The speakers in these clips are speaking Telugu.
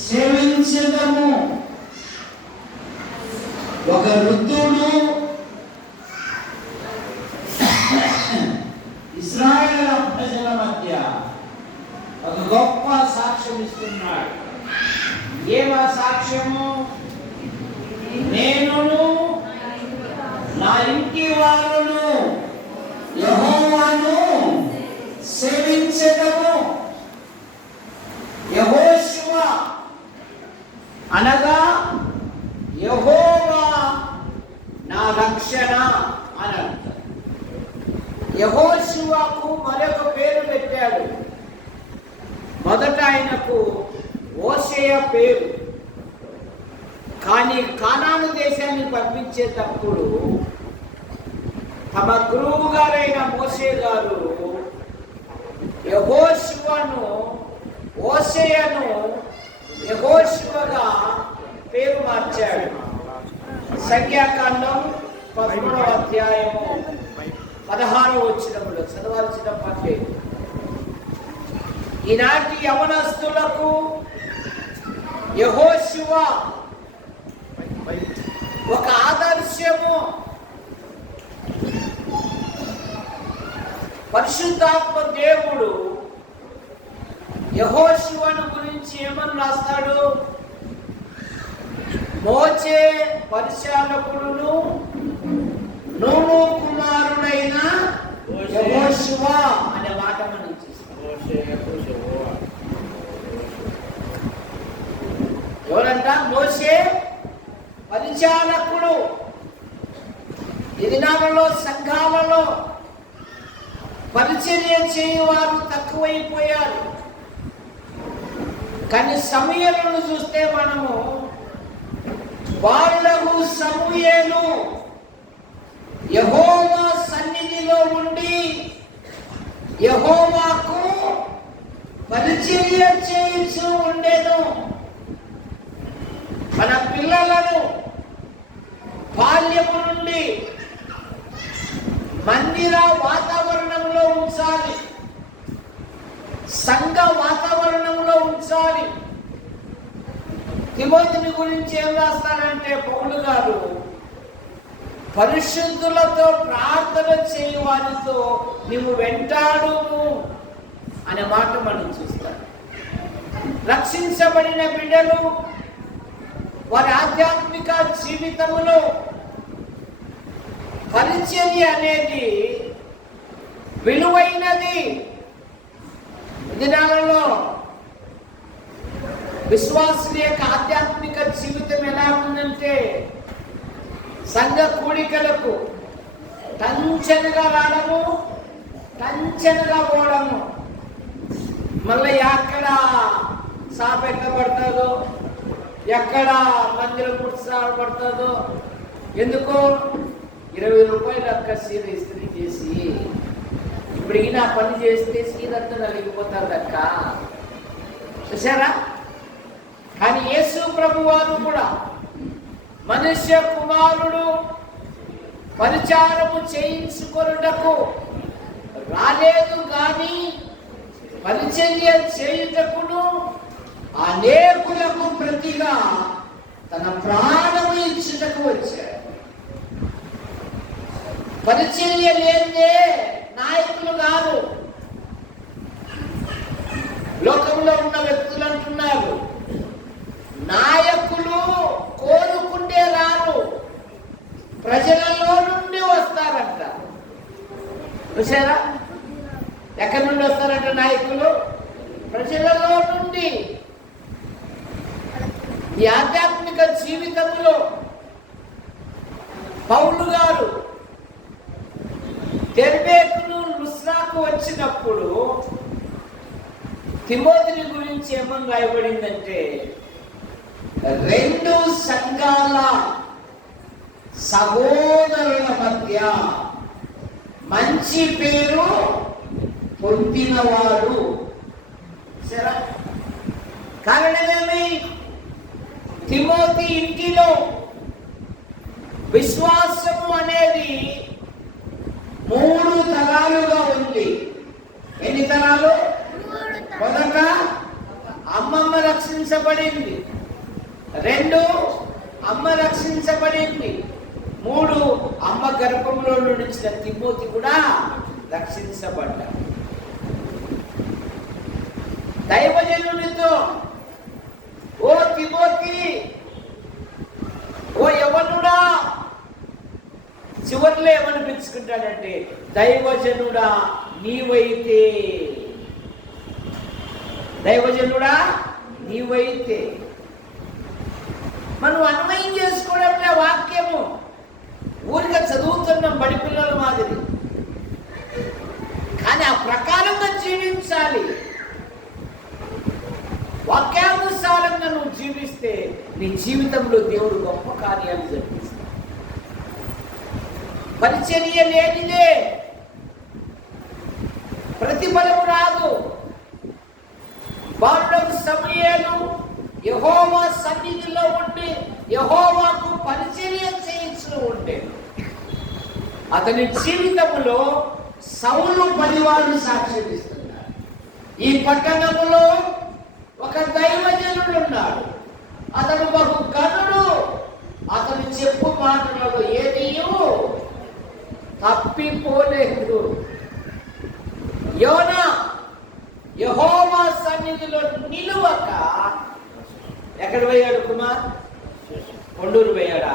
సేవించదము. ఒక వృద్ధుడు ఇశ్రాయేలు ప్రజల మధ్య ఒక గొప్ప సాక్ష్యం ఇస్తున్నాడు. ఏమా సాక్ష్యము? నేనును నా ఇంటి వారును యెహోవాను సేవించెదము. యెహోషువ అనగా యెహోవా నా రక్షణ అని అంటారు. యెహోషువకు మరొక పేరు పెట్టాడు. మొదట ఆయనకు హోషేయ పేరు. కానీ కానాను దేశాన్ని పంపించేటప్పుడు తమ గురువు గారైన మోషే గారు యెహోషువను హోషేయను యెహోషువగా పేరు మార్చాడు. సంఖ్యాకాండం 13వ అధ్యాయము 16వ వచనంలో చదవాల్సిన పర్లేదు. ఈనాటి యవనస్తులకు యెహోషువ ఒక ఆదర్శము. పరిశుద్ధాత్మ దేవుడు యెహోషువను గురించి ఏమని రాస్తాడు? మోషే పరిచారకుడును నూను కుమారుడైన యెహోషువ అనే మాట మనం చూస్తాం. ఎవరంట? మోషే పరిచారకుడు. ఈ దినాలలో సంఘాలలో పరిచర్య చేయవారు తక్కువైపోయారు. కానీ సమూయేలును చూస్తే మనము బాలుడగు సమూయేలు యెహోవా సన్నిధిలో ఉండి యెహోవాకు పరిచర్య చేయించు ఉండేను. మన పిల్లలను బాల్యము నుండి మందిర వాతావరణంలో ఉంచాలి, సంఘ వాతావరణంలో ఉంచాలి. తిమోతిని గురించి ఏం రాస్తాడంటే పౌలు గారు పరిశుద్ధులతో ప్రార్థన చేయు వారితో నీవు వెంటాడుము అనే మాట మనం చూస్తాం. రక్షించబడిన బిడ్డలు వారి ఆధ్యాత్మిక జీవితంలో పరిచర్య అనేది విలువైనది. దినాలలో విశ్వాసుల యొక్క ఆధ్యాత్మిక జీవితం ఎలా ఉందంటే సంఘ కూడికలకు టంచనగా రావడము, టంచనగా పోవడము, మళ్ళీ ఎక్కడ సాప ఎక్కబడుతుందో, ఎక్కడ మందిరం ముట్సాడబడుతుందో, ఎందుకో 20 రూపాయలు అక్క సీర ఇస్త్రీ చేసి ఇప్పుడు ఈయన పని చేస్తే సీరంతా నలిగిపోతుంది అక్క. చూసారా? కానీ యేసు ప్రభు వారు కూడా మనుష్య కుమారుడు పరిచారము చేయించుకొనుటకు రాలేదు గాని పరిచర్య చేయుటకును అనేకులకు ప్రతిగా తన ప్రాణము ఇచ్చుటకు వచ్చాడు. పరిచర్య లేదే నాయకులు కాదు. లోకంలో ఉన్న వ్యక్తులు అంటున్నారు నాయకులు కోరుకుంటే రారు, ప్రజలలో నుండి వస్తారంట. చూసారా? ఎక్కడి నుండి వస్తారంట నాయకులు? ప్రజలలో నుండి. ఈ ఆధ్యాత్మిక జీవితంలో పౌలు గారు దెర్బేకును లుస్రాకు వచ్చినప్పుడు తిమోతిని గురించి ఏమని రాయబడిందంటే 2 సంఘాల సహోదరుల మధ్య మంచి పేరు పొందినవాడు. సరే, కారణమేమి? తిమోతి ఇంటిలో విశ్వాసము అనేది 3 తరాలుగా ఉంది. ఎన్ని తరాలు? మొదట అమ్మమ్మ రక్షించబడింది. 2 అమ్మ రక్షించబడింది. 3 అమ్మ గర్భంలో నుంచిన తిమోతి కూడా రక్షించబడ్డాడు. దైవజనునితో, ఓ తిమోతి, ఓ యవనుడా, చివరిలో ఏమనిపించుకుంటాడంటే, దైవజనుడా నీవైతే, దైవజనుడా నీవైతే. మనం అన్వయం చేసుకోవడంలో వాక్యము ఊరిగా చదువుతున్నాం బడి పిల్లల మాదిరి, కానీ ఆ ప్రకారంగా జీవించాలి. వాక్యానుసారంగా నువ్వు జీవిస్తే నీ జీవితంలో దేవుడు గొప్ప కార్యాలు జరిపిస్తాడు. పరిచర్య లేనిదే ప్రతిఫలము రాదు. బాలుడు సమూయేలు యెహోవా సన్నిధిలో ఉండి యెహోవాకు పరిచర్య చేయించు ఉంటే అతని జీవితంలో సౌలు పరివారు సాక్ష్యం ఇస్తున్నారు. ఈ పట్టణములో ఒక దైవజనుడు ఉన్నాడు, అతడు బహు గనుడు, అతను చెప్పు మాటలలో ఏదియూ తప్పిపోలేదు. యోనా యెహోవా సన్నిధిలో నిలువక ఎక్కడ పోయాడు కుమార్? కొండూరు పోయాడా?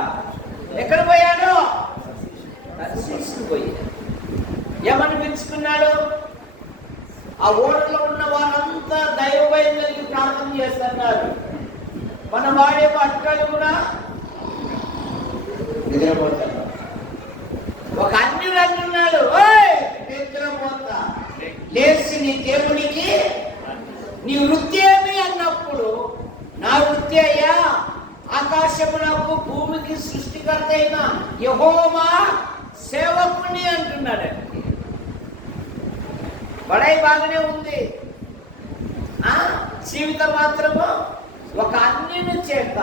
ఎక్కడ పోయాడు? తర్షీషుకు పోయాడు. ఏమనిపించుకున్నాడు? ఆ ఓడలో ఉన్న వాళ్ళంతా దైవ భయం కలిగి ప్రార్థన చేస్తున్నారు. మన వాడే అక్కలు కూడా నిద్రపోతాడు. ఒక అన్యుడు అంటున్నాడు, నిద్రపోతా, లేచి నీ దేవునికి నీ వృత్తి ఏమి అన్నప్పుడు, నా వృత్తి అయ్యా ఆకాశమునకు భూమికి సృష్టికర్త అయిన యెహోవా సేవకుని అంటున్నాడండి. బడాయి బాగానే ఉంది, జీవితం మాత్రము ఒక అన్యుని చేత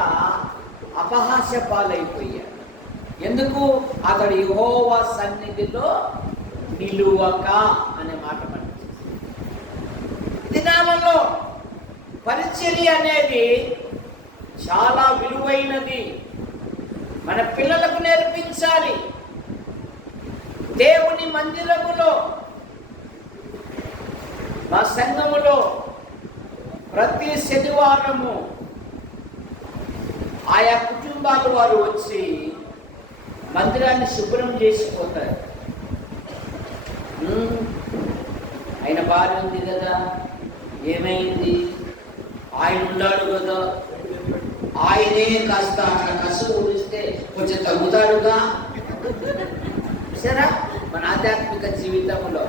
అపహాస్య పాలైపోయాడు. ఎందుకు? అతడు యెహోవా సన్నిధిలో నిలువక అనే మాట మనకి దినాలలో పరిచర్య అనేది చాలా విలువైనది. మన పిల్లలకు నేర్పించాలి. దేవుని మందిరములో, మా సంఘములో ప్రతి శనివారము ఆయా కుటుంబాల వారు వచ్చి మందిరాన్ని శుభ్రం చేసిపోతారు. ఆయన భార్య ఉంది కదా, ఏమైంది? ఆయన ఉన్నాడు కదా, ఆయనే కాస్త అట్లా కసువు ఊరిస్తే కొంచెం తగ్గుతాడుగా. సరే, మన ఆధ్యాత్మిక జీవితంలో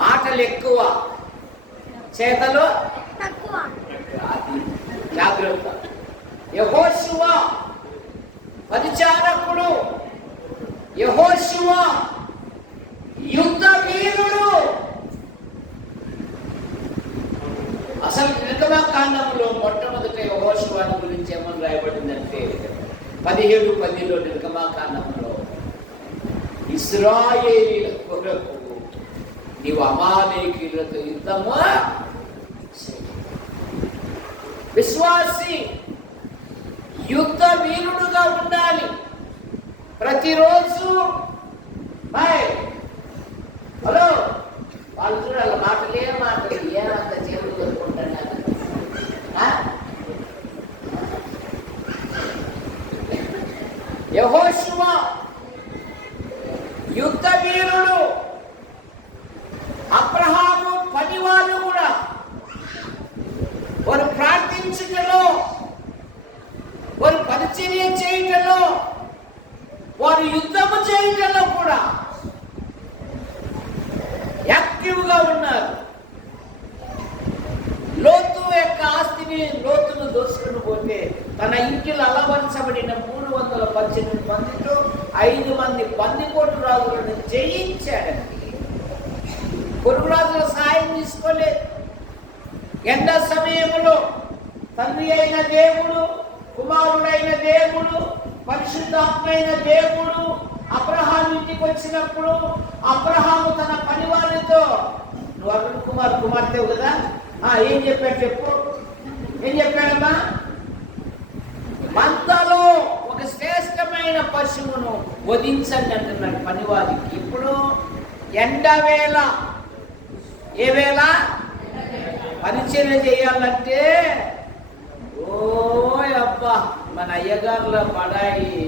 మాటలు ఎక్కువ, చేతలు తక్కువ. జాగ్రత్త. యెహోషువ పరిచారకుడు, యెహోషువ యుద్ధ వీరుడు. అసలు నిర్గమకాండంలో మొట్టమొదట యెహోషువను గురించి ఏమని రాయబడిందంటే 17:10 నిర్గమకాండంలో, ఇశ్రాయేలీయుల కొరకు నీవు అమాలేకీయులతో యుద్ధము. విశ్వాసి యుద్ధ వీరుడుగా ఉండాలి. ప్రతిరోజు హలో వాళ్ళు చూడాలి, మాటలే మాటలు, ఏమంత చేతులు కొనుక్కుంటున్నారు. యెహోషువ యుద్ధ వీరుడు. అబ్రహాము పనివాళ్ళు కూడా వారు ప్రార్థించుటలో, వారు పరిచర్య చేయటంలో, వారు యుద్ధము చేయటంలో కూడా యాక్టివ్గా ఉన్నారు. లోతు యొక్క ఆస్తిని లోతును దోచుకుని పోతే తన ఇంటిలో అలవరచబడిన 318 మందితో 5 మంది బందిపోటు రాజులను జయించాడండి. పొరుగు రాజుల సహాయం తీసుకోలేదు. ఎండ సమయంలో తండ్రి అయిన దేవుడు, కుమారుడైన దేవుడు, పరిశుద్ధాత్మైన దేవుడు అబ్రహాము ఇంటికి వచ్చినప్పుడు అబ్రహాము తన పనివారితో, నువ్వు అక్కడ కుమార్తెవు కదా, ఏం చెప్పాడు చెప్పు, ఏం చెప్పాడమ్మా? మందలో ఒక శ్రేష్టమైన పశువును వధించండి అంటున్నాడు పనివారికి. ఇప్పుడు ఎండవేళ, ఏ వేళ పరిచర్య చేయాలంటే ఓ అబ్బా, మన అయ్యగారుల పడాయి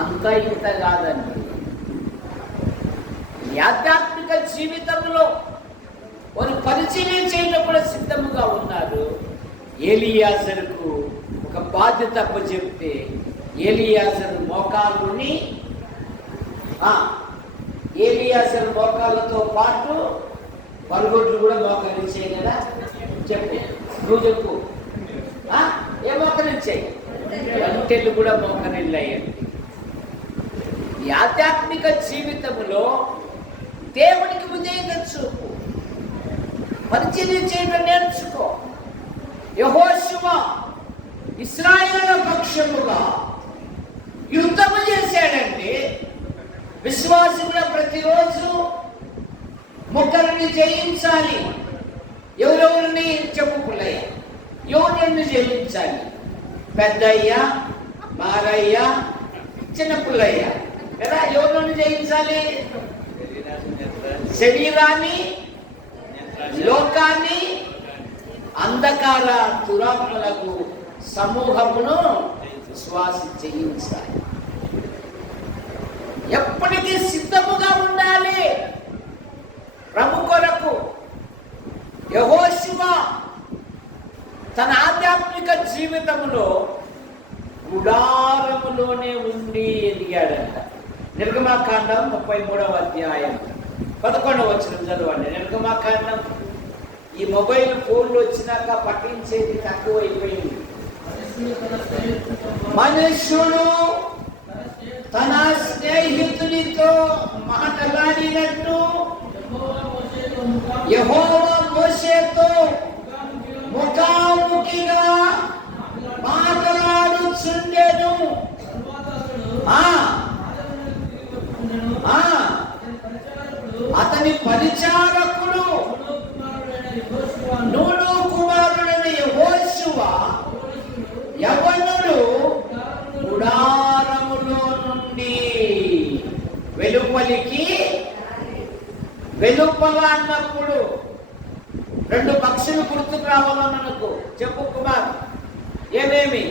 అంత ఇంత కాదండి. ఈ ఆధ్యాత్మిక జీవితంలో వారు పరిచయం చేయడం కూడా సిద్ధముగా ఉన్నారు. ఎలియాజరుకు ఒక బాధ్యత చెప్తే ఎలియాజరు మోకాళ్ళుని, ఎలియాజరు మోకాళ్ళతో పాటు పరుగుట్లు కూడా మోకరించాయి కదా. చెప్పు, నువ్వు చెప్పు, ఏ మోకరించాయి? గంటెలు కూడా మోకరిల్లాయండి. ఈ ఆధ్యాత్మిక జీవితంలో దేవునికి విధేయత చూపు, పరిచర్య చేయడం నేర్చుకో. యెహోషువ ఇశ్రాయేలు పక్షముగా యుద్ధము చేశాడంటే విశ్వాసులు ప్రతిరోజు ముగ్గురిని జయించాలి. ఎవరెవరిని చెప్పుకున్నాయి? ఎవరిని జయించాలి? పెద్దయ్య, మారయ్య, చిన్న పుల్లయ్య కదా. ఎవరిని జయించాలి? శరీరాన్ని, లోకాన్ని, అంధకార దురాత్మలకు సమూహమును విశ్వాసి జయించాలి. ఎప్పటికీ సిద్ధముగా ఉండాలి ప్రభు కొరకు. యెహోషువ తన ఆధ్యాత్మిక జీవితంలో గుడారములోనే ఉండి ఎదిగాడంట. నిర్గమాకాండం 33వ అధ్యాయం 11వ వచనం చదవండి. నిర్గమాకాండం. ఈ మొబైల్ ఫోన్లు వచ్చినాక పఠించేది తక్కువైపోయింది. మనుష్యుడు తన స్నేహితునితో మాట్లాడినట్టు యెహోవా మోషేతో ముఖాముఖిగా మాట్లాడుచుండెను. అతని పరిచారకుడు నూను కుమారుడైన యెహోషువ యవ్వనుడు గుడారములో నుండి వెలుపలికి, వెలుపల అన్నప్పుడు 2 పక్షులు గుర్తుకు రావాలా మనకు? చెప్పు కుమార్, ఏమేమి?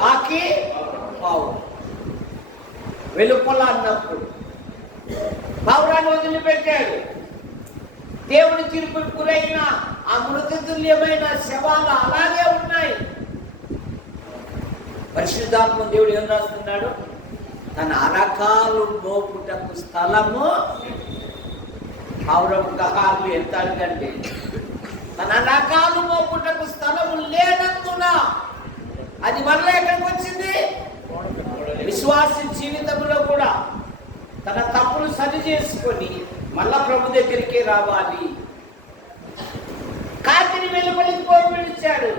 కాకి, పావు. వెలుపల అన్నప్పుడు పావురాన్ని వదిలిపెట్టాడు. దేవుని తీర్పు గురైన ఆ మృతతుల్యమైన శవాలు అలాగే ఉన్నాయి. పరిశుద్ధాత్మ దేవుడు ఏం రాస్తున్నాడు? తన అరకాలు మోపుటకు స్థలము, పావురం గహాలు ఎంత అడిగండి, తన అరకాలు మోపుటకు స్థలము లేనందున అది మళ్ళీ ఎక్కడికి వచ్చింది? విశ్వాసి జీవితంలో కూడా తన తప్పులు సరి చేసుకొని మళ్ళా ప్రభు దగ్గరికి రావాలి. కాకిని వెలుపలికి పోయిచ్చాడు,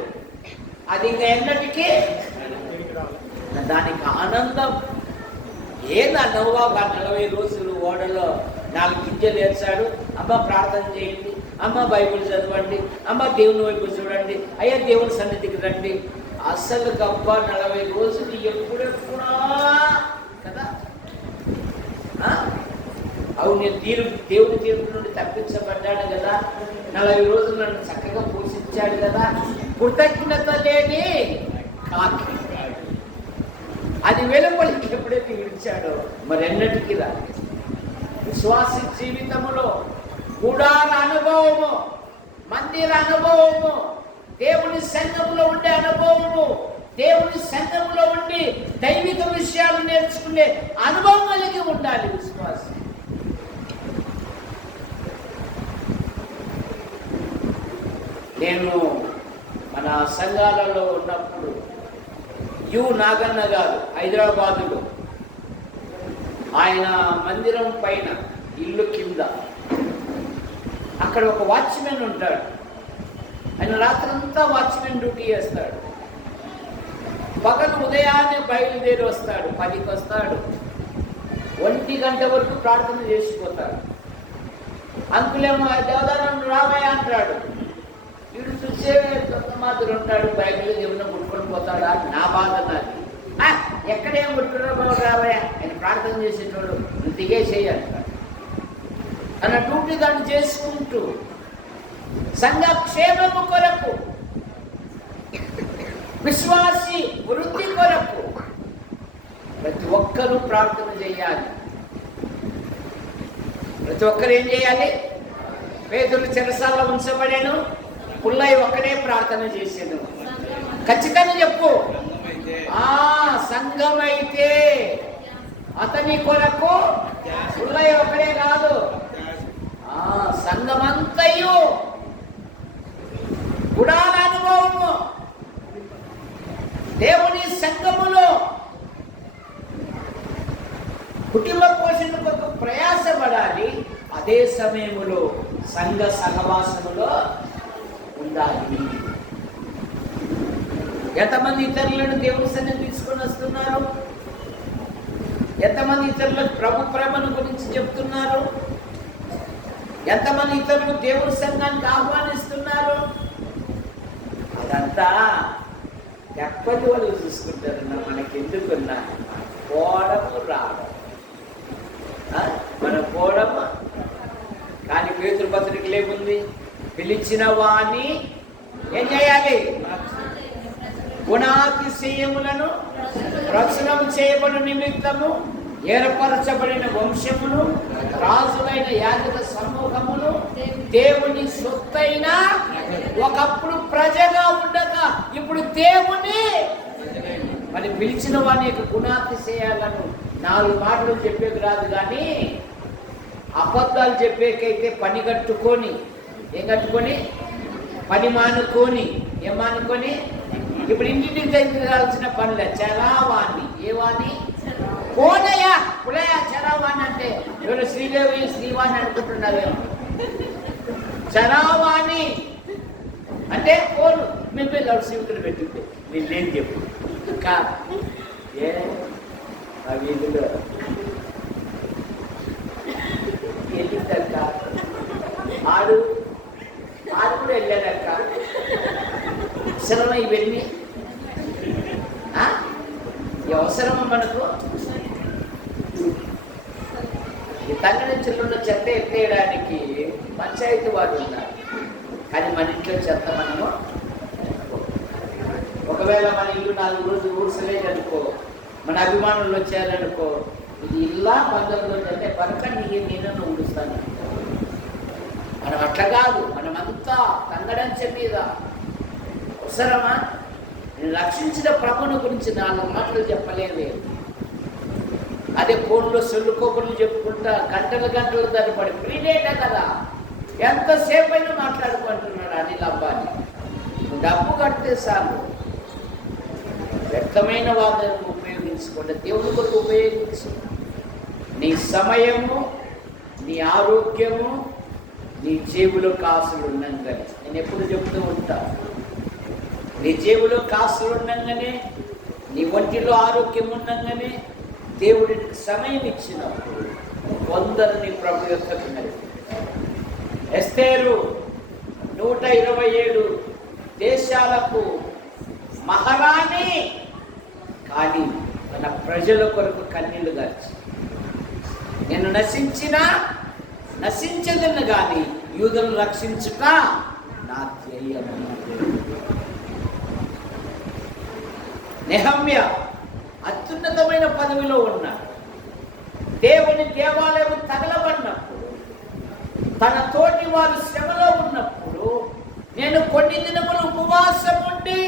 అది ఇంకా ఎన్నటికీ దానికి ఆనందం. ఏదా నవ్వా 40 రోజులు ఓడలో 4 గింజలు వేసాడు. అమ్మ ప్రార్థన చేయండి, అమ్మ బైబిల్ చదవండి, అమ్మ దేవుని వైపు చూడండి, అయ్యా దేవుని సన్నిధికి రండి. అసలు గబ్బ 40 రోజులు ఎప్పుడెప్పుడా కదా. అవును, నేను దేవుని తీర్పు నుండి తప్పించబడ్డాడు కదా, 40 రోజులు నన్ను చక్కగా పోషించాడు కదా. కృతజ్ఞత లేని కాకి అది వెలుపలికి ఎప్పుడైతే విడిచాడో మరెన్నటికి రా. విశ్వాసి జీవితంలో గుడార అనుభవము, మందిర అనుభవము, దేవుని సంఘంలో ఉండే అనుభవము, దేవుని సంఘంలో ఉండి దైవిక విషయాలు నేర్చుకునే అనుభవం కలిగి ఉండాలి విశ్వాసి. నేను మన సంఘాలలో ఉన్నప్పుడు నాగన్న గారు హైదరాబాదులో, ఆయన మందిరం పైన ఇల్లు కింద అక్కడ ఒక వాచ్మెన్ ఉంటాడు. ఆయన రాత్రంతా వాచ్మెన్ డ్యూటీ చేస్తాడు. పగలు ఉదయాన్నే బయలుదేరి వస్తాడు, 10కి వస్తాడు, 1 గంట వరకు ప్రార్థన చేసిపోతాడు. అంకులేమో దేవదానం రామయ్య అంటాడు. వీడు చూసే కొత్త మాత్రం ఉంటాడు, బైబిల్ ఏమన్నా ముట్టుకొని పోతాడా, నా బాధ నాది. ఎక్కడేం ముట్టుకున్నా రామయ్య ఆయన ప్రార్థన చేసేటోడు, నువ్వు దిగేసేయి అంటాడు. తన డ్యూటీ దాన్ని చేసుకుంటూ సంఘ క్షేమము కొరకు, విశ్వాసి వృద్ధి కొరకు ప్రతి ఒక్కరూ ప్రార్థన చేయాలి. ప్రతి ఒక్కరు ఏం చేయాలి? పేతురు చెరసాలలో ఉంచబడేను, పుల్లయ్య ఒక్కడే ప్రార్థన చేసాను. ఖచ్చితంగా చెప్పు. సంఘమైతే అతని కొరకు పుల్లయ్య ఒక్కడే కాదు, సంఘమంతయు గుడాల అనుభవము దేవుని సంఘములో కుటుంబ పోషణ కొరకు ప్రయాసపడాలి. అదే సమయంలో సంఘ సహవాసములో ఉండాలి. ఎంతమంది ఇతరులను దేవుని సన్నిధికి తీసుకొని వస్తున్నారు? ఎంతమంది ఇతరులకు ప్రభు ప్రేమను గురించి చెప్తున్నారు? ఎంతమంది ఇతరులు దేవుని సంఘానికి ఆహ్వానిస్తున్నారు? అదంతా ఎప్పటి వాళ్ళు చూసుకుంటారన్నా, మనకెందుకున్నా పోవడము రావడం, మన పోవడము. కానీ పేతురు పత్రికలు ఏముంది? పిలిచిన వాణ్ణి ఏం చేయాలి? గుణాతిశయములను ప్రచురం చేయబడిన నిమిత్తము ఏర్పరచబడిన వంశమును, రాజులైన యాజక సమూహమును, దేవుని సొత్తైన ఒకప్పుడు ప్రజగా ఉండగా ఇప్పుడు దేవుని మరి పిలిచిన వాని యొక్క గుణాతిశయాలను 4 మాటలు చెప్పేది రాదు. కానీ అబద్ధాలు చెప్పేకైతే పని కట్టుకొని, ఏం కట్టుకొని? పని మానుకొని, ఏం మానుకొని? ఇప్పుడు ఇంటింటికి తెలియాల్సిన పనులే. చరావాణి, ఏ వాణి? కోనయ్య పులయ్య చరావాణి అంటే ఎవరు? శ్రీదేవి శ్రీవాణి అనుకుంటున్నారేమో. చరావాణి అంటే ఫోన్ మేము లౌడ్ స్పీకర్ పెట్టుంటే వీళ్ళేం చెప్పు ఇంకా ఏ ఆ వీధిలో వెళ్ళిందక్క, ఆడు కూడా వెళ్ళాడక్క. అవసరమా ఇవన్నీ? అవసరమా మనకు? ఈ తంగడించుల్లో చెత్త ఎత్తేయడానికి పంచాయతీ వారు ఉన్నారు, కానీ మన ఇంట్లో చెత్త మనము ఒకవేళ మన ఇల్లు 4 రోజులు ఊడ్చలేదనుకో, మన అభిమానులు వచ్చారనుకో, ఇది ఇల్లా 15 రోజులు అంటే పరకండి నేను ఊడుస్తాను. మనం అట్లా కాదు, మనమంతా తంగడంచె మీద. అవసరమా? నేను రక్షించిన ప్రభుని గురించి 4 మాటలు చెప్పలేవే. అదే ఫోన్లో సొల్లుకోకులు చెప్పుకుంటా గంటలు తరబడి ఫ్రీడేటా కదా, ఎంతసేపు అయినా మాట్లాడుకుంటున్నాడు అనిల్ అంబానీ. డబ్బు కడితే చాలు. వ్యక్తమైన వాదనను ఉపయోగించుకోండి, దేవుని కొరకు ఉపయోగించు. నీ సమయము, నీ ఆరోగ్యము నీ జేబులో కాసులు ఉండగానే, నేను ఎప్పుడు చెప్తూ ఉంటా, నీ జేబులో కాసులు ఉండగానే, నీ ఒంటిలో ఆరోగ్యం ఉండగానే దేవుడికి సమయం ఇచ్చినప్పుడు కొందరిని ప్రభు యొక్కకు నడిపి. ఎస్తేరు 127 దేశాలకు మహారాణి, కానీ తన ప్రజల కొరకు కన్నీళ్లు గార్చి, నేను నశించదను కానీ యూదులను రక్షించుట నా ధ్యేయం. నెహమ్యా అత్యున్నతమైన పదవిలో ఉన్నాడు. దేవుని దేవాలయం తగలబడినప్పుడు, తన తోటి వారు శ్రమలో ఉన్నప్పుడు, నేను కొన్ని దినములు ఉపవాసం ఉండి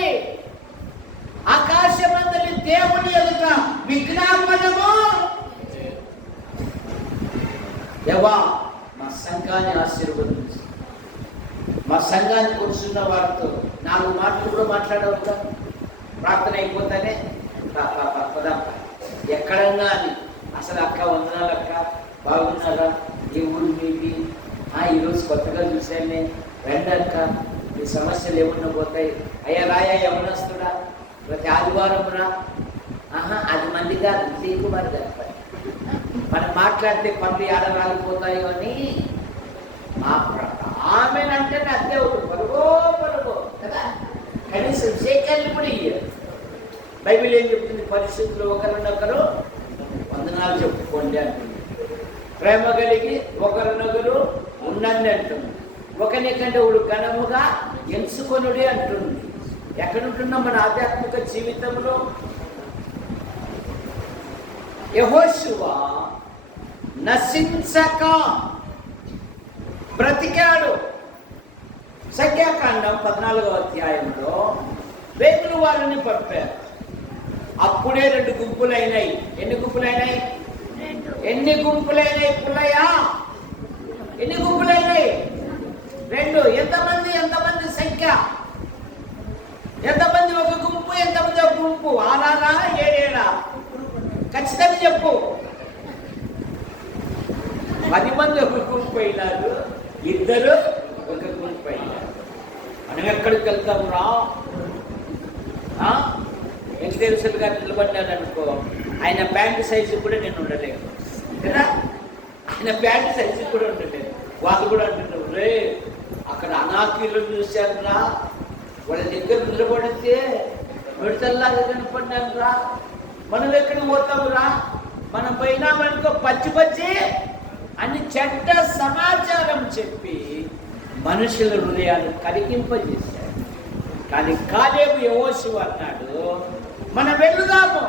ఆకాశమందలి దేవుని ఎదుట విజ్ఞాపనము, దేవా మా సంఘాన్ని ఆశీర్వదించు. మా సంఘాన్ని కూర్చున్న వారితో 4 మాటలు కూడా మాట్లాడవద్దా? ప్రార్థన అయిపోతానే ఎక్కడన్నా అని. అసలు అక్క వందనాలు, అక్క బాగున్నారా, ఏ ఊరు మీది, ఈరోజు కొత్తగా చూశాను, రండి అక్క, మీ సమస్యలు ఏమన్నా పోతాయి. అయ్యా రాయా యవనస్తుడా, ప్రతి ఆదివారం రా. అది మంది కాదు, తీర్పు వారు చెప్పాలి. మనం మాట్లాడితే పనులు ఆడరాలిపోతాయో అని ఆమెనంటే అదే ఒకటి పరుగో కదా, కనీసం సేకర్లు కూడా ఇయ్యారు. బైబిల్ ఏం చెప్తుంది? పరిస్థితులు ఒకరినొకరు వందనాలు చెప్పుకోండి అంటుంది. ప్రేమ కలిగి ఒకరినొకరు ఉండండి అంటుంది. ఒకరికంటే ఒకడు ఘనముగా ఎంచుకొనుడి అంటుంది. ఎక్కడుంటున్నాం మన ఆధ్యాత్మిక జీవితంలో? యెహోషువ నశించక బ్రతికాడు. సంఖ్యాకాండం 14వ అధ్యాయంలో వేగులు వారిని పంపారు. అప్పుడే 2 గుంపులైనాయి. ఎన్ని గుంపులైనాయి? ఎన్ని గుంపులైనాయి పుల్లయ్యా? ఎన్ని గుంపులైనాయి? 2. ఎంతమంది సంఖ్య? ఎంతమంది ఒక గుంపు, ఎంతమంది ఒక గుంపు? 6 7 ఖచ్చితంగా చెప్పు. 10 మంది ఒక గుంపు అయినారు, 2 ఒక గుంపు అయినారు. మనం ఎక్కడికి వెళ్తాం రా? వెంకటేశ్వర గారు నిలబడ్డాడు అనుకో, ఆయన ప్యాంటు సైజు కూడా నేను ఉండలేను కదా, ఆయన ప్యాంటు సైజు కూడా ఉండలేదు. వాళ్ళు కూడా అంటున్నారు, రే అక్కడ అనాకీలు చూశాను రా, వాళ్ళ దగ్గర నిలబడితే విడతల్లాగా కనపడ్డాను రా, మనం ఎక్కడికి పోతాము రా, మనం పోయినామనుకో పచ్చి అని చెడ్డ సమాచారం చెప్పి మనుషుల హృదయాలు కరిగింపజేశారు. కానీ కాలేబు యెహోషువ అన్నాడు, మనం వెళ్దాము,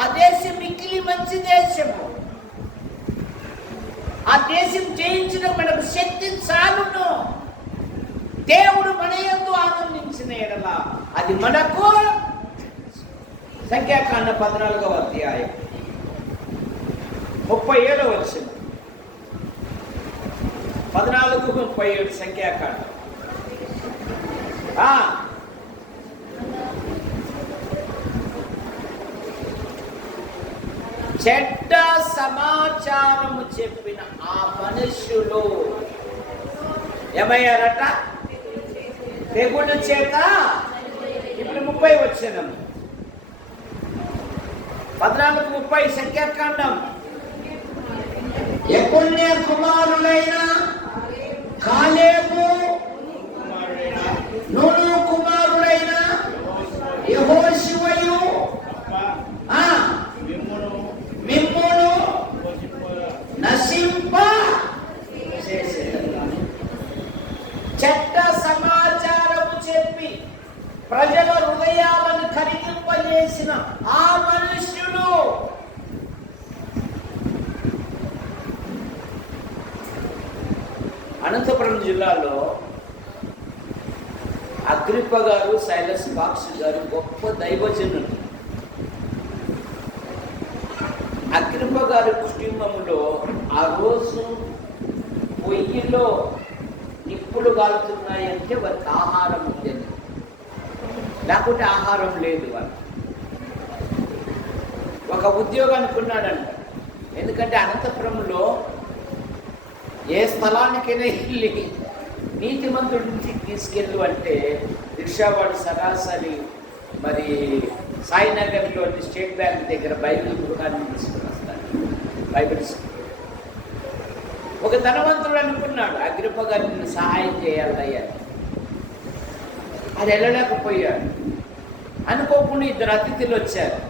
ఆ దేశం మిక్కిలి మంచి దేశము, ఆ దేశం జయించడం మనకు శక్తి చాలును. దేవుడు మన యందు ఆనందించిన ఎడల అది మనకు. సంఖ్యాకాండ 14వ అధ్యాయం 37వ వచనం, 14:37 సంఖ్యాకాండం. చెడ్డ సమాచారము చెప్పిన ఆ మనుష్యులు ఏమయ్యారట? తెగులు చేత. ఇప్పుడు 30 వచనం, 14:30 సంఖ్యాకాండం. యెఫున్నె కుమారులైన కాలేబు, నూను కుమారులైన యెహోషువయు మిమ్మును నశింప చేసేదరు. చెడ్డ సమాచారము చెప్పి ప్రజల హృదయాలను కరిగింపజేసిన ఆ మనుష్యుడు అనంతపురం జిల్లాలో అగ్రిప్ప గారు, సైలస్ బాక్స్ గారు గొప్ప దైవజనులు. అగ్రిప్ప గారి కుటుంబంలో ఆ రోజు పొయ్యిలో నిప్పులు కాలుతున్నాయంటే వారికి ఆహారం ఉండేది, లేకుంటే ఆహారం లేదు. వాళ్ళు ఒక ఉద్యోగానికి ఉన్నాడంట. ఎందుకంటే అనంతపురంలో ఏ స్థలానికైనా వెళ్ళి నీతిమంతుడి నుంచి తీసుకెళ్ళు అంటే రిక్షావాడు సరాసరి మరి సాయినగర్లో స్టేట్ బ్యాంక్ దగ్గర బైబిల్ గృహాన్ని తీసుకుని వస్తాడు. బైబిల్ ఒక ధనవంతుడు అనుకున్నాడు అగ్రిప్ప గారిని సహాయం చేయాలయ్యా, అది వెళ్ళలేకపోయాడు. అనుకోకుండా 2 అతిథులు వచ్చారు.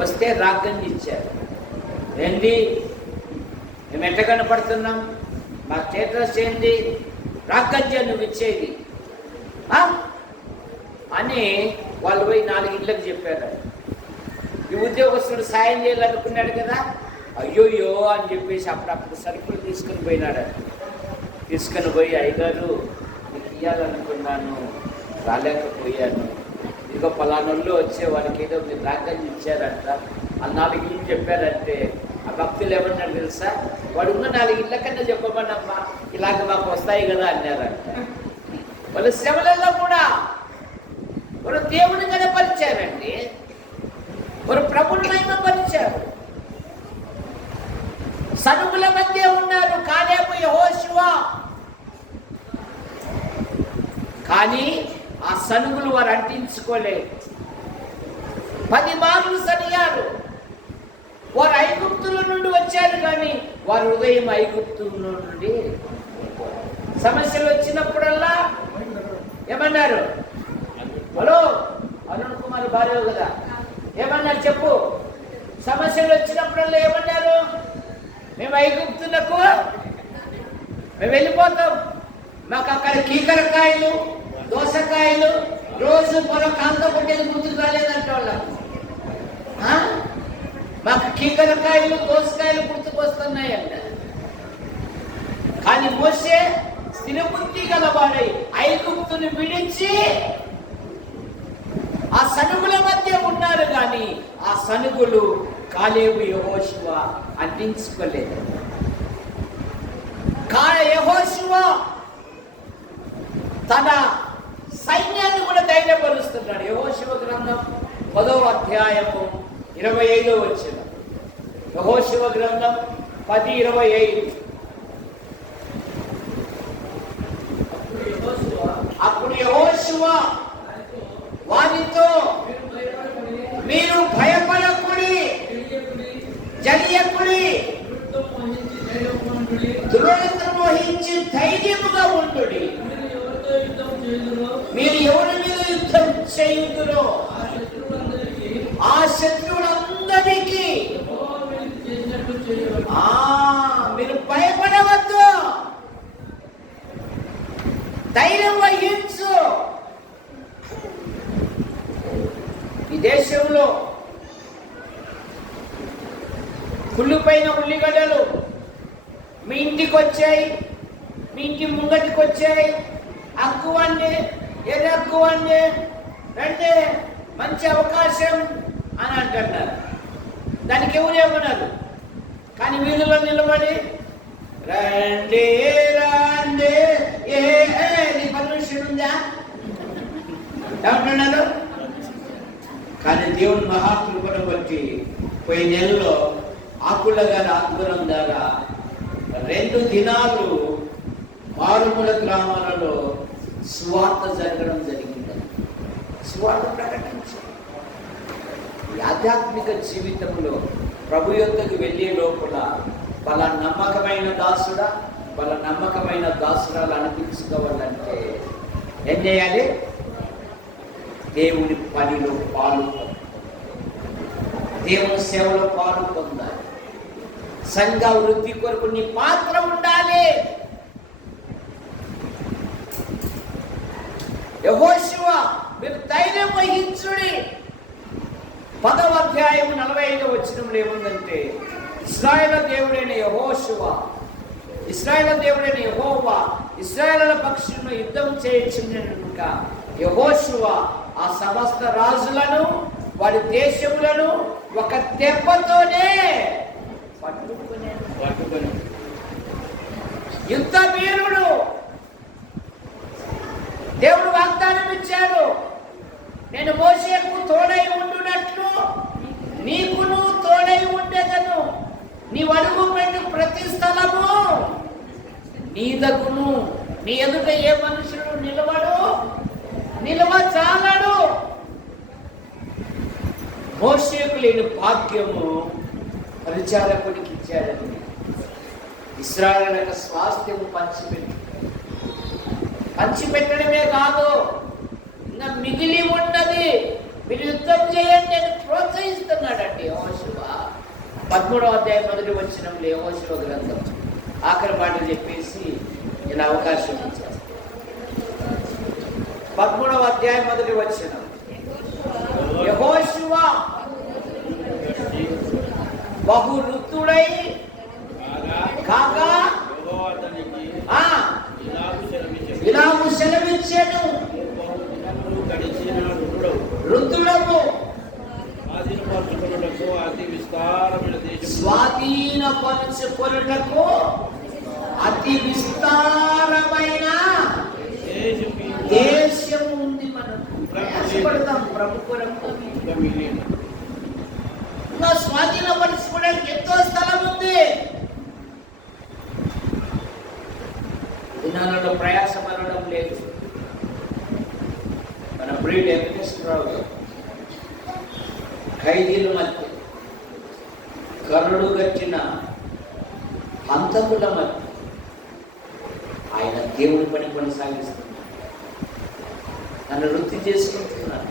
వస్తే రాగంజి ఇచ్చారు. ఏంటి మేము ఎట్ట కనపడుతున్నాం, మా స్టేటస్ ఏంటి, రాగంజి నువ్వు ఇచ్చేది అని వాళ్ళు పోయి 4 ఇళ్ళకి చెప్పారు. ఈ ఉద్యోగస్తుడు సాయం చేయాలనుకున్నాడు కదా, అయ్యోయ్యో అని చెప్పేసి అప్పుడప్పుడు సరుకులు తీసుకుని పోయినాడు. తీసుకుని పోయి, అయ్యగారు నీకు ఇవ్వాలనుకున్నాను, రాలేకపోయాను, ఇదిగో పలానోళ్ళు వచ్చే వారికి ఏదో మీరు రాగంజి ఇచ్చారంట, ఆ 4 ఇళ్ళు చెప్పారంటే ఆ భక్తులు ఏమన్నాడు తెలుసా, వాడు ఉన్న 4 ఇళ్ళ కన్నా చెప్పమన్నమ్మా, ఇలాగ మాకు వస్తాయి కదా అన్నారంట. వాళ్ళ శ్రమలలో కూడా వారు దేవుని కనపరిచారండి, వారు ప్రభుని మహిమపరిచారు. సనుగుల మధ్య ఉన్నారు కాలేబు, యెహోషువ. కానీ ఆ సనుగులు వారు అంటించుకోలేదు. 10 మార్లు సరిగారు. వారు ఐగుప్తుల నుండి వచ్చారు, కానీ వారి హృదయం ఐగుప్తుల నుండి సమస్యలు వచ్చినప్పుడల్లా ఏమన్నారు? హలో, అరుణ్ కుమార్ భార్య కదా, ఏమన్నారు చెప్పు? సమస్యలు వచ్చినప్పుడల్లా ఏమన్నారు? మేము ఐగుప్తులకు మేము వెళ్ళిపోతాం, మాకు అక్కడ కీకరకాయలు దోసకాయలు రోజు మరొక కాంత కొట్టేది గుర్తుకు రాలేదంటే వాళ్ళకు. మాకు కీకరకాయలు దోసకాయలు గుర్తుకొస్తున్నాయి అంట. కానీ మోషే స్థిరబుద్ధి గలవాడై ఐగుప్తుని విడిచి ఆ సనుగుల మధ్య ఉన్నారు, కానీ ఆ సనుగులు కాలేబు యెహోషువ అంటించుకోలేదు. యెహోషువ తన సైన్యాన్ని కూడా ధైర్యపరుస్తున్నాడు. యెహోషువ గ్రంథం 10వ అధ్యాయము 25వ వచనం. యెహోషువ గ్రంథం 10:25. అప్పుడు యెహోషువ వారితో, మీరు భయపడకుడి, జడియకుడి, దృఢత్వం వహించి ధైర్యముగా ఉండుడి. మీరు ఎవరి మీద యుద్ధం చేయుదురో ఆ శత్రువులందరికీ మీరు భయపడవద్దు, ధైర్యం వహించు. ఈ దేశంలో కుళ్ళిపోయిన ఉల్లిగడ్డలు మీ ఇంటికి వచ్చాయి, మీ ఇంటి ముంగటికి వచ్చాయి. అక్కువండి, ఎర్ర అక్కువండి, రండి, మంచి అవకాశం అని అంటున్నారు. దానికి ఎవరు ఏమన్నారు? కానీ వీధిలో నిలబడి రండి రండి, నీ పర్మిషన్ ఉందా ఏమంటున్నారు? కానీ దేవుని మహాకృపను బట్టి పోయి నెలలో ఆకుల గారి ఆధ్వర్యం ద్వారా 2 దినాలు మారుమూల గ్రామాలలో సువార్త జరగడం జరిగింది. సువార్త ప్రకటించారు. ఈ ఆధ్యాత్మిక జీవితంలో ప్రభు యొద్దకు వెళ్ళే లోపల వాళ్ళ నమ్మకమైన దాసుడా, వాళ్ళ నమ్మకమైన దాసురాలు అనిపించుకోవాలంటే ఏం చేయాలి? దేవుని పనిలో పాలు పొందాలి, దేవుని సేవలో పాలు పొందాలి, సంఘ వృద్ధి కొరకు నీ పాత్ర ఉండాలి. యెహోషువ మీరు ధైర్యం వహించుడి. 10వ అధ్యాయం 45వ వచనంలో ఏముందంటే, ఇశ్రాయేలు దేవుడైన యెహోషువ, ఇశ్రాయేలు దేవుడైన యెహోవా ఇశ్రాయేలు పక్షులను యుద్ధం చేయించినక యెహోషువ ఆ సమస్త రాజులను వారి దేశములను ఒక దెబ్బతోనే పట్టుకుని యుద్ధ వీరుడు. దేవుడు వాగ్దానం ఇచ్చాడు, నేను మోషేకు తోడై ఉండునట్లు నీకును తోడై ఉండేదను, నీ అడుగు పెట్టు ప్రతి స్థలము నీదగును, నీ ఎదుట ఏ మనుషుడు నిలవచాలడు. మోషేకు లేని భాగ్యము పరిచారకుడికి ఇచ్చాడని ఇశ్రాయేలులకు స్వాస్థ్యము పంచిపెట్టడమే కాదు, ఇంకా మిగిలి ఉన్నది మీరు యుద్ధం చేయండి అని ప్రోత్సహిస్తున్నాడండి యెహోషువ. 13వ అధ్యాయం 1వ వచనంలో యెహోషువ గ్రంథం ఆఖరి మాట చెప్పేసి నేను అవకాశం ఇచ్చాను. 13వ అధ్యాయం 1వ వచనం, యెహోషువ బహు వృద్ధుడై కాగా ఇలాగు సెలవిచ్చాను, వృద్ధుడము స్వాధీనపరచుకొనుటకు అతి విస్తారమైన దేశము ఉంది. మనకు ప్రయాసపడతాం ప్రభు కొరకు, స్వాధీనపరచుకోవడానికి ఎంతో స్థలం ఉంది. దినాలలో ప్రయాసపడడం లేదు. మన బ్రీడ్ వెంకటేశ్వరరావు ఖైదీల మధ్య, కరుడు గట్టిన హంతకుల మధ్య ఆయన దేవుని పని కొనసాగిస్తున్నాడు, నన్ను వృత్తి చేసుకుంటున్నాను.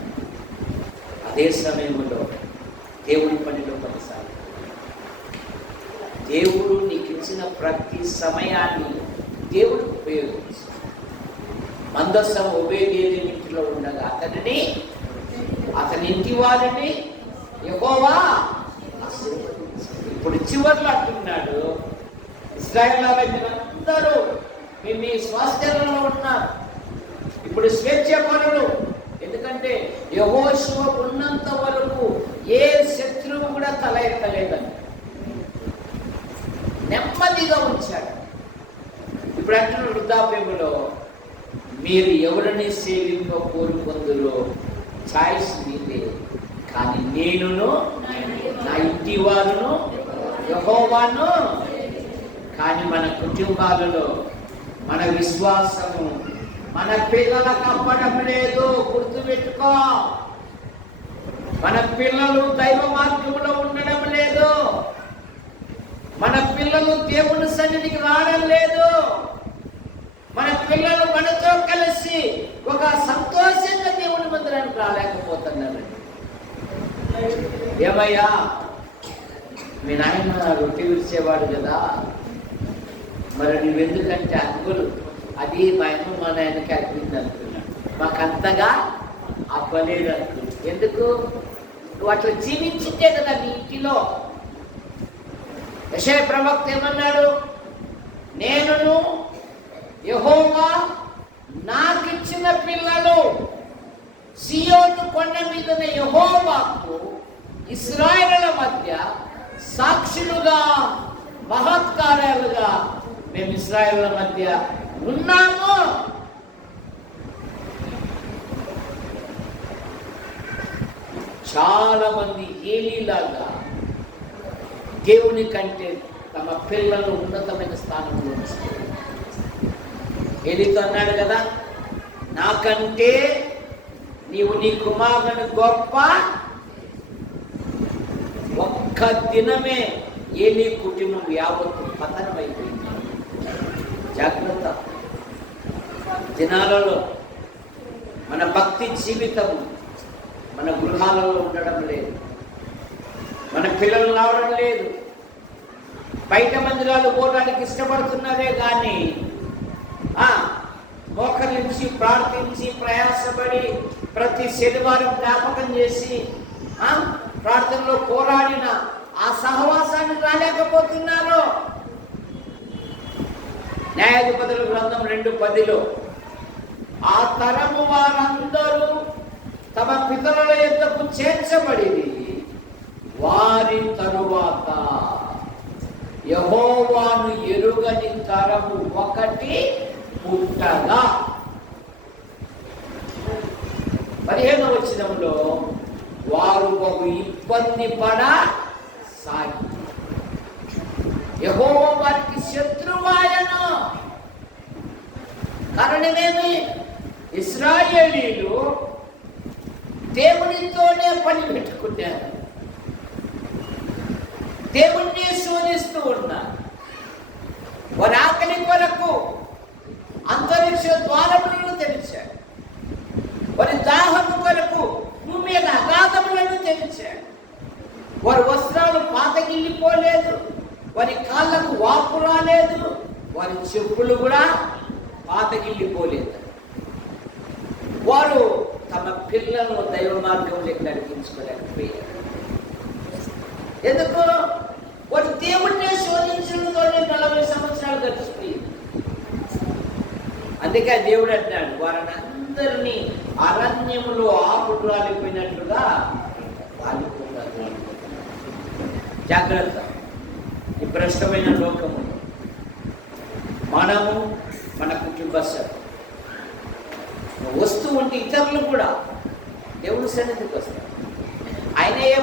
అదే సమయంలో దేవుని పనిలో కొనసాగి దేవుడు నీకు ఇచ్చిన ప్రతి సమయాన్ని దేవుడు ఉపయోగించు. మందసం ఒబేదేని ఇంటిలో ఉండగా అతని ఇంటి వారిని యెహోవా ఇప్పుడు చివర్లో అంటున్నాడు, ఇశ్రాయేలు మీరందరూ మీ స్వాస్థ్యంలో ఉన్నారు. ఇప్పుడు స్వేచ్ఛ పనులు, ఎందుకంటే యెహోషువ ఉన్నంత వరకు ఏ శత్రువు కూడా తల ఎత్తలేదని నెమ్మదిగా ఉంచాడు. ఇప్పుడు అంటున్న వృద్ధాప్యములో మీరు ఎవరిని సేవింప కోరుకుందురో చాయిస్ మీదే, కానీ నేనును నా ఇంటి వారును యెహోవాను. కానీ మన కుటుంబాలలో మన విశ్వాసము మన పిల్లలకు అవ్వడం లేదు. గుర్తుపెట్టుకో, మన పిల్లలు దైవ మార్గంలో ఉండడం లేదు. మన పిల్లలు దేవుని సన్నిధికి రావడం లేదు. మన పిల్లలు మనతో కలిసి ఒక సంతోషంగా దేవుని మందిరానికి రాలేకపోతున్నారు. ఏమయ్యా, మీ నాయన రొట్టె విరిచేవాడు కదా, మరి నువ్వెందుకంటే అంకులు అది మా అమ్మ మా నాయనకి అగ్గింది అనుకున్నాడు, మాకంతగా అవ్వలేదు అనుకున్నాడు. ఎందుకు? నువ్వు అట్లా జీవించిందే కదా నీ ఇంటిలో. యెషయా ప్రవక్త ఏమన్నాడు? నేనును యెహోవా నాకిచ్చిన పిల్లలు సియోను కొండ మీదన యెహోవాకు ఇశ్రాయేలుల మధ్య సాక్షులుగా మహత్కార్యాలుగా మేము ఇశ్రాయేలుల మధ్య ఉన్నాము. చాలా మంది ఏలీలాగా దేవుని కంటే తమ పిల్లలు ఉన్నతమైన స్థానంలో ఉంచుతారు. ఏలీతో అన్నాడు కదా, నాకంటే నీవు నీ కుమారుని గొప్ప. ఒక్క దినమే ఏలీ కుటుంబం యావత్తు పతనమైపోయింది. జాగ్రత్త. దినాలలో మన భక్తి జీవితం మన గృహాలలో ఉండడం లేదు, మన పిల్లలు రావడం లేదు. బయట మందిరాలు పోవడానికి ఇష్టపడుతున్నారే కానీ మోకరించి ప్రార్థించి ప్రయాసపడి ప్రతి శనివారం జ్ఞాపకం చేసి ప్రార్థనలో పోరాడిన ఆ సహవాసాన్ని రాలేకపోతున్నారు. న్యాయాధిపతుల గ్రంథం 2:10 ఆ తరము వారందరూ తమ పితరుల యొద్దకు చేర్చబడి వారి తరువాత యెహోవాను ఎరుగని తరము ఒకటి పుట్టగా. 15వ వచనంలో వారు బహు ఇబ్బంది పడ సాగి యెహోవా వారికి శత్రువాయను. కారణమేమి? ఇశ్రాయేలీలు దేవునితోనే పని పెట్టుకున్నారు, దేవుణ్ణి శోధిస్తూ ఉన్నారు. వారి ఆకలి కొరకు అంతరిక్ష ద్వారములను తెరిచాడు, వారి దాహము కొరకు భూమి మీద అగాధములను తెరిచాడు. వారి వస్త్రాలు పాతగిల్లిపోలేదు, వారి కాళ్ళకు వాపు రాలేదు, వారి చెప్పులు కూడా పాతగిల్లిపోలేదు. వారు తమ పిల్లలను దైవ మార్గంలోకి నడిపించుకోలేకపోయారు. ఎందుకు? వారు దేవుణ్ణి శోధించడంతోనే 40 సంవత్సరాలు గడిచిపోయింది. అందుకే దేవుడు అంటాడు, వారిని అందరినీ అరణ్యములో ఆకులు రాలిపోయినట్లుగా రాలిపోతారు. జాగ్రత్త. ఈ భ్రష్టమైన లోకము మనము మన కుటుంబ సభ్యులు వస్తూ ఉంటే ఇతరులు కూడా దేవుడి సన్నిధికి వస్తారు. ఆయన ఏ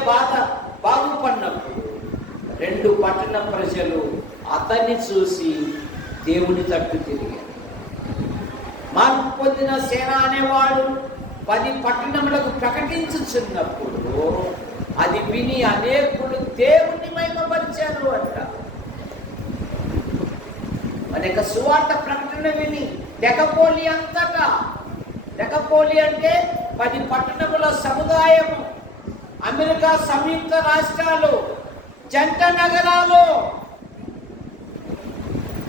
బాగుపడినప్పుడు 2 పట్టణ ప్రజలు అతన్ని చూసి దేవుని తట్టు తిరిగారు. మార్పు పొందిన సేన అనేవాడు 10 పట్టణములకు ప్రకటించుచున్నప్పుడు అది విని అనేకులు దేవుని మహిమపరిచారు అంట. అనేక సువార్త ప్రకటన విని డెకపోలి అంతటా, డెకపోలి అంటే 10 పట్టణముల సముదాయము, అమెరికా సంయుక్త రాష్ట్రాలు, జంట నగరాలు.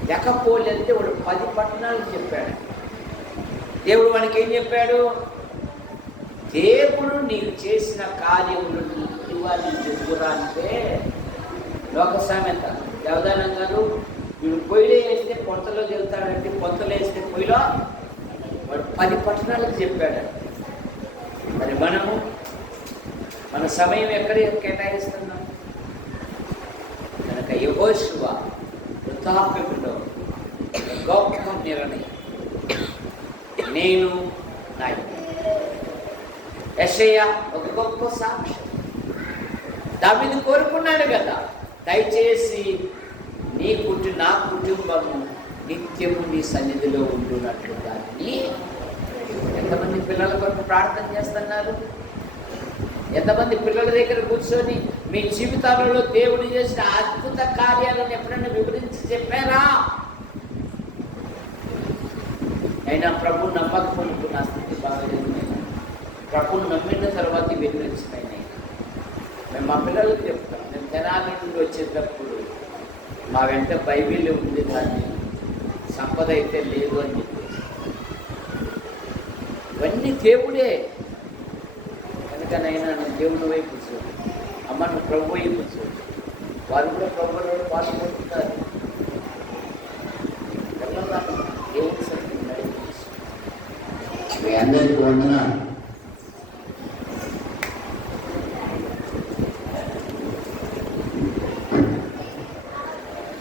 డెకపోలి అంటే వాడు 10 పట్టణాలు చెప్పాడు. దేవుడు వానికి ఏం చెప్పాడు? దేవుడు నీకు చేసిన కార్యములు ఇవ్వాలి చెప్పురా అంటే లోక సామెత. దేవదానం గారు వీడు పొయ్యిలో వేస్తే పొంతలోకి వెళ్తాడంటే, పొంతలో వేస్తే పొయ్యిలో వాడు 10 పట్టణాలకు చెప్పాడు. మరి మనము మన సమయం ఎక్కడ కేటాయిస్తున్నాం? కనుక యెహోషువ వృద్ధాప్యములో గొప్ప నిర్ణయం, నేను నా యెషయా ఒక గొప్ప సాక్ష్యం. దావీదు కోరుకున్నాడు కదా, దయచేసి నా కుటుంబము నిత్యము నీ సన్నిధిలో ఉంటున్నట్లు. దాన్ని ఎంతమంది పిల్లల కొరకు ప్రార్థన చేస్తున్నారు? ఎంతమంది పిల్లల దగ్గర కూర్చొని మీ జీవితాలలో దేవుడు చేసిన అద్భుత కార్యాలను ఎప్పుడైనా వివరించి చెప్పారా? అయినా ప్రభు నమ్మకం నా స్థితి బాగలేదు, ప్రభుని నమ్మిన తర్వాత వివరించినాయి. మేము మా పిల్లలకు చెప్తాం, మేము తెనాలి నుండి వచ్చేటప్పుడు మా వెంట బైబిల్ ఉంది, కానీ సంపద అయితే లేదు అని చెప్పేసి. ఇవన్నీ దేవుడే కనుకనైనా దేవుని వైపు చూడు, అమ్మను ప్రభు వైపు చూడు. వారు కూడా ప్రభులో పాల్గొంటున్నారు. దేవుని సత్యం అందరికీ వందనాలు.